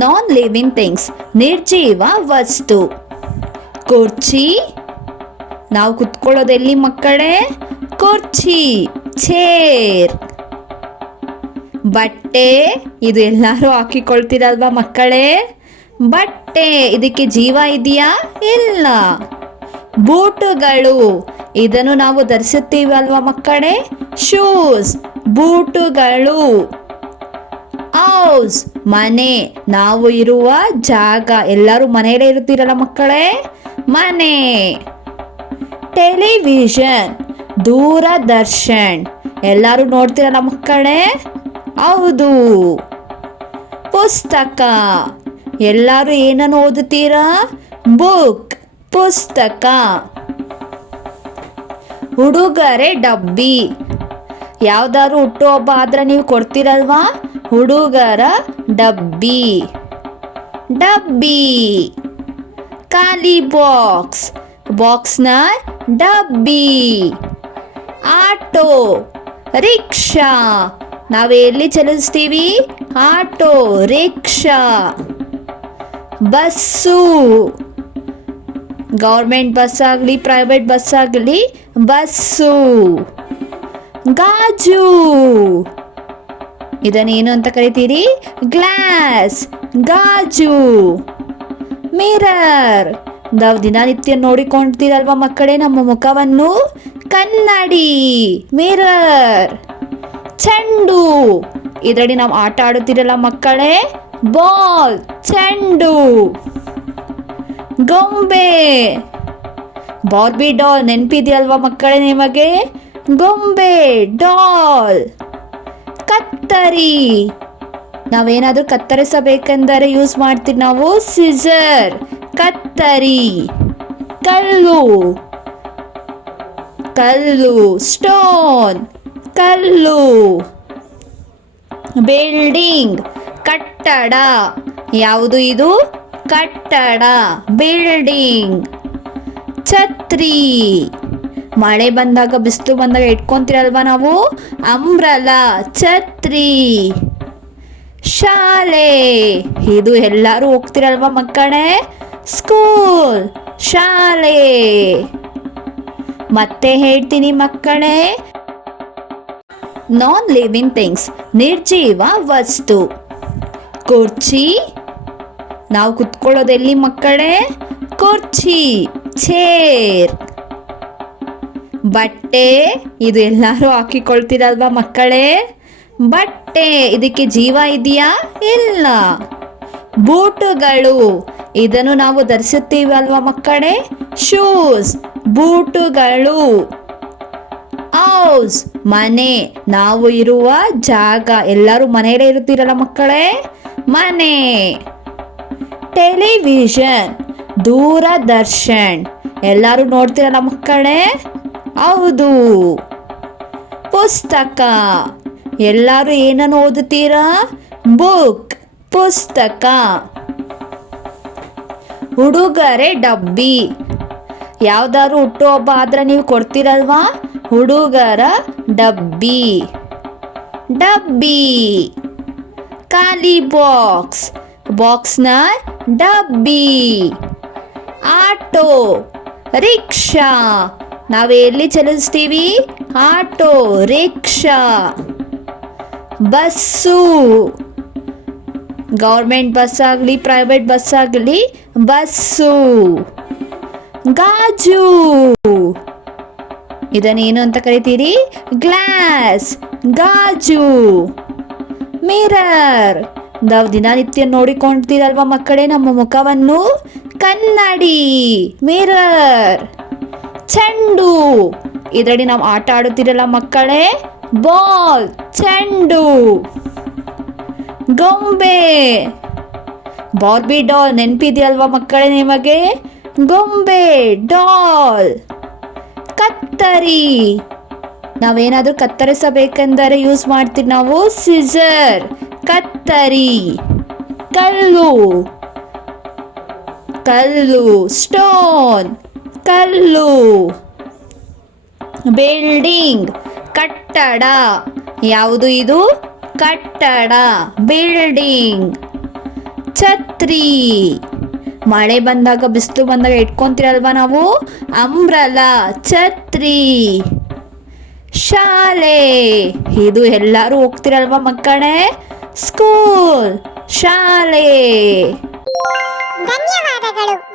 Non living things ನಿರ್ಜೀವ ವಸ್ತು. ಕುರ್ಚಿ, ನಾವು ಕುತ್ಕೊಳ್ಳೋದೆಲ್ಲಿ ಮಕ್ಕಳೇ? ಕುರ್ಚಿ, ಚೇರ್. ಬಟ್ಟೆ, ಇದು ಎಲ್ಲರೂ ಹಾಕಿಕೊಳ್ತೀರಲ್ವಾ ಮಕ್ಕಳೇ? ಬಟ್ಟೆ, ಇದಕ್ಕೆ ಜೀವ ಇದೆಯಾ? ಇಲ್ಲ. ಬೂಟುಗಳು, ಇದನ್ನು ನಾವು ಧರಿಸುತ್ತೀವಿ ಅಲ್ವಾ ಮಕ್ಕಳೇ? ಶೂಸ್, ಬೂಟುಗಳು. ಹೌಸ್, ಮನೆ, ನಾವು ಇರುವ ಜಾಗ. ಎಲ್ಲರೂ ಮನೆಯಲ್ಲೇ ಇರುತ್ತೀರಲ್ಲ ಮಕ್ಕಳೇ? ಮನೆ. ಟೆಲಿವಿಷನ್, ದೂರದರ್ಶನ್, ಎಲ್ಲರೂ ನೋಡ್ತೀರಲ್ಲ ಮಕ್ಕಳೇ? ಹೌದು. ಪುಸ್ತಕ, ಎಲ್ಲರೂ ಏನನ್ನು ಓದುತ್ತೀರಾ? ಬುಕ್, ಪುಸ್ತಕ. ಉಡುಗೊರೆ ಡಬ್ಬಿ, ಯಾವ್ದಾದ್ರು ಹುಟ್ಟುಹಬ್ಬ ಆದ್ರೆ ನೀವು ಕೊಡ್ತೀರಲ್ವಾ? ಹುಡುಗರ ಡಬ್ಬಿ. ಡಬ್ಬಿ. ಖಾಲಿ ಬಾಕ್ಸ್, ಬಾಕ್ಸ್ನ ಡಬ್ಬಿ. ಆಟೋ, ರಿಕ್ಷಾ, ನಾವು ಎಲ್ಲಿ ಚಲಿಸ್ತೀವಿ? Auto, rickshaw. Bus, government bus ಆಗಲಿ ಪ್ರೈವೇಟ್ ಬಸ್ ಆಗಲಿ ಬಸ್ಸು. ಗಾಜು, ಇದನ್ನೇನು ಅಂತ ಕರಿತೀರಿ? ಗ್ಲಾಸ್, ಗಾಜು. ಮಿರರ್, ನಾವು ದಿನನಿತ್ಯ ನೋಡಿಕೊಳ್ತೀರಲ್ವಾ ಮಕ್ಕಳೇ ನಮ್ಮ ಮುಖವನ್ನು? ಕನ್ನಡಿ, ಮಿರರ್. ಚೆಂಡು, ಇದರಲ್ಲಿ ನಾವು ಆಟ ಆಡುತ್ತೀರಲ್ಲ ಮಕ್ಕಳೇ? ಬಾಲ್, ಚೆಂಡು. ಗೊಂಬೆ, ಬಾರ್ಬಿ ಡಾಲ್, ನೆನಪಿದೆಯಲ್ವಾ ಮಕ್ಕಳೇ ನಿಮಗೆ? ಗೊಂಬೆ, ಡಾಲ್. ಕತ್ತರಿ, ನಾವೇನಾದ್ರೂ ಕತ್ತರಿಸಬೇಕೆಂದರೆ ಯೂಸ್ ಮಾಡ್ತೀವಿ ನಾವು? ಸಿಸರ್, ಕತ್ತರಿ. ಕಲ್ಲು, ಕಲ್ಲು, ಸ್ಟೋನ್, ಕಲ್ಲು. ಬಿಲ್ಡಿಂಗ್, ಕಟ್ಟಡ, ಯಾವುದು ಇದು? ಕಟ್ಟಡ, ಬಿಲ್ಡಿಂಗ್. ಛತ್ರಿ, ಮಳೆ ಬಂದಾಗ ಬಿಸಿಲು ಬಂದಾಗ ಇಟ್ಕೊಂತೀರಲ್ವಾ ನಾವು? ಅಂಬ್ರಲಾ, ಛತ್ರಿ. ಶಾಲೆ, ಇದು ಎಲ್ಲರೂ ಹೋಗ್ತಿರಲ್ವಾ ಮಕ್ಕಳೇ? ಸ್ಕೂಲ್, ಶಾಲೆ. ಮತ್ತೆ ಹೇಳ್ತೀನಿ ಮಕ್ಕಳೇ, ನಾನ್ ಲಿವಿಂಗ್ ಥಿಂಗ್ಸ್ ನಿರ್ಜೀವ ವಸ್ತು. ಕುರ್ಚಿ, ನಾವು ಕುತ್ಕೊಳ್ಳೋದೆಲ್ಲಿ ಮಕ್ಕಳೇ? ಕುರ್ಚಿ, ಚೇರ್. ಬಟ್ಟೆ, ಇದು ಎಲ್ಲರೂ ಹಾಕಿಕೊಳ್ತೀರಲ್ವಾ ಮಕ್ಕಳೇ? ಬಟ್ಟೆ, ಇದಕ್ಕೆ ಜೀವ ಇದೆಯಾ? ಇಲ್ಲ. ಬೂಟುಗಳು, ಇದನ್ನು ನಾವು ಧರಿಸುತ್ತೀವಿ ಅಲ್ವಾ ಮಕ್ಕಳೇ? ಶೂಸ್, ಬೂಟುಗಳು. ಹೌಸ್, ಮನೆ, ನಾವು ಇರುವ ಜಾಗ. ಎಲ್ಲರೂ ಮನೆಯಲ್ಲೇ ಇರುತ್ತೀರಲ್ಲ ಮಕ್ಕಳೇ? ಮನೆ. ಟೆಲಿವಿಷನ್, ದೂರದರ್ಶನ್, ಎಲ್ಲರೂ ನೋಡ್ತೀರಲ್ಲ ಮಕ್ಕಳೇ? ಹೌದು. ಪುಸ್ತಕ, ಎಲ್ಲರೂ ಏನನ್ನು ಓದುತ್ತೀರಾ? ಬುಕ್, ಪುಸ್ತಕ. ಉಡುಗೊರೆ ಡಬ್ಬಿ, ಯಾವ್ದಾದ್ರು ಹುಟ್ಟುಹಬ್ಬ ಆದ್ರೆ ನೀವು ಕೊಡ್ತೀರಲ್ವಾ? ಹುಡುಗರ ಡಬ್ಬಿ. ಡಬ್ಬಿ. ಖಾಲಿ ಬಾಕ್ಸ್, ಬಾಕ್ಸ್ನ ಡಬ್ಬಿ. ಆಟೋ, ರಿಕ್ಷಾ, ನಾವು ಎಲ್ಲಿ ಚಲಿಸ್ತೀವಿ? Auto, rickshaw. Bus, government bus ಆಗಲಿ ಪ್ರೈವೇಟ್ ಬಸ್ ಆಗಲಿ ಬಸ್ಸು. ಗಾಜು, ಇದನ್ನೇನು ಅಂತ ಕರಿತೀರಿ? ಗ್ಲಾಸ್, ಗಾಜು. ಮಿರರ್, ನಾವು ದಿನನಿತ್ಯ ನೋಡಿಕೊಳ್ತೀರಲ್ವಾ ಮಕ್ಕಳೇ ನಮ್ಮ ಮುಖವನ್ನು? ಕನ್ನಡಿ, ಮಿರರ್. ಚೆಂಡು, ಇದರಲ್ಲಿ ನಾವು ಆಟ ಆಡುತ್ತೀರಲ್ಲ ಮಕ್ಕಳೇ? ಬಾಲ್, ಚೆಂಡು. ಗೊಂಬೆ, ಬಾರ್ಬಿ ಡಾಲ್, ನೆನಪಿದೆಯಲ್ವಾ ಮಕ್ಕಳೇ ನಿಮಗೆ? ಗೊಂಬೆ, ಡಾಲ್. ಕತ್ತರಿ, ನಾವೇನಾದ್ರೂ ಕತ್ತರಿಸಬೇಕೆಂದರೆ ಯೂಸ್ ಮಾಡ್ತೀವಿ ನಾವು? ಸಿಸರ್, ಕತ್ತರಿ. ಕಲ್ಲು, ಕಲ್ಲು, ಸ್ಟೋನ್, ಕಲ್ಲು. ಬಿಲ್ಡಿಂಗ್, ಕಟ್ಟಡ, ಯಾವುದು ಇದು? ಕಟ್ಟಡ, ಬಿಲ್ಡಿಂಗ್. ಛತ್ರಿ. ಮಳೆ ಬಂದಾಗ ಬಿಸಿಲು ಬಂದಾಗ ಇಟ್ಕೊಂತೀರಲ್ವಾ ನಾವು, ಅಂಬ್ರಲಾ, ಛತ್ರಿ. ಶಾಲೆ, ಇದು ಎಲ್ಲರೂ ಹೋಗ್ತಿರಲ್ವಾ ಮಕ್ಕಳೇ, ಸ್ಕೂಲ್, ಶಾಲೆ. ಧನ್ಯವಾದಗಳು.